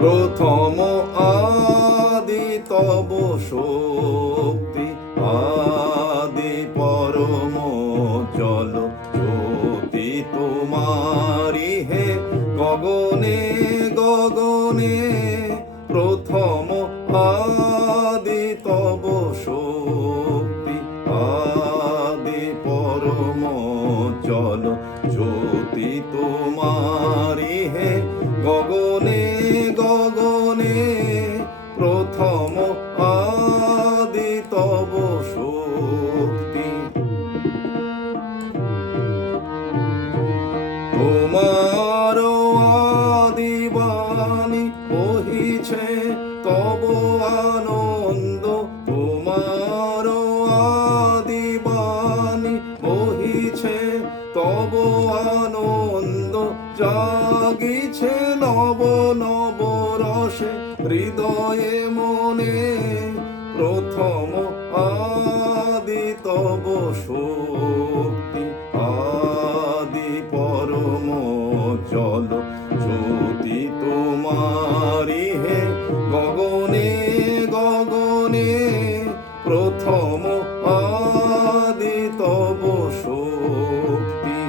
প্রথম আদি তব শক্তি, আদি পরম জল জ্যোতি তোমারি হে গগনে গগনে। প্রথম আদি তব শক্তি, আদি পরম জল জ্যোতি তোমারি হে গগনে গগনে। প্রথম আদি তব শক্তি। তোমার আদি বাণী বহিছে তব আনন্দ, তোমার আদি বাণী বহিছে তব আনন্দ। জাগিছে নব নব রসে হৃদয়ে মনে। প্রথম আদি তব শক্তি, আদি পরম জল জ্যোতি তোমারি হে গগনে গগনে। প্রথম আদি তব শক্তি।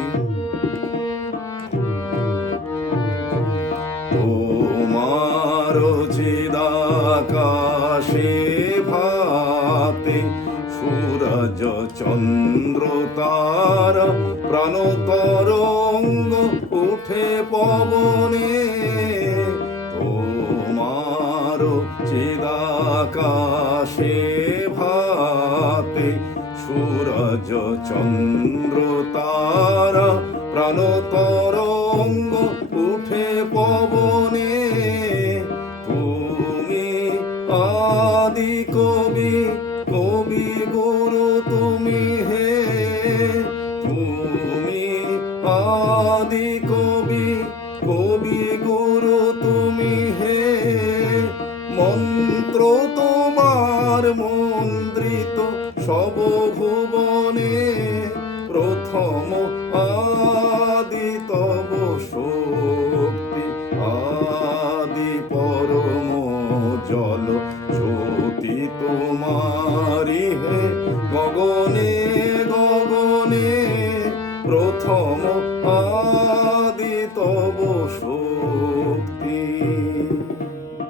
তোমার চিদাকাশে ভাতে সূরজ চন্দ্র তারা প্রাণ তরঙ্গ উঠে পবনে। তোমার চিদাকাশে ভাতে সূরজ চন্দ্র তারা প্রাণ তরঙ্গ উঠে পবনে। তুমি আদি কবি, কবি গুরু তুমি হে। তুমি আদি কবি, কবি গুরু তুমি হে। মন্ত্র তোমার মন্ত্রিত সব ভুবনে। প্রথম আদি তব শক্তি, আদি পরম জল জ্যোতি তোমারি হে গগনে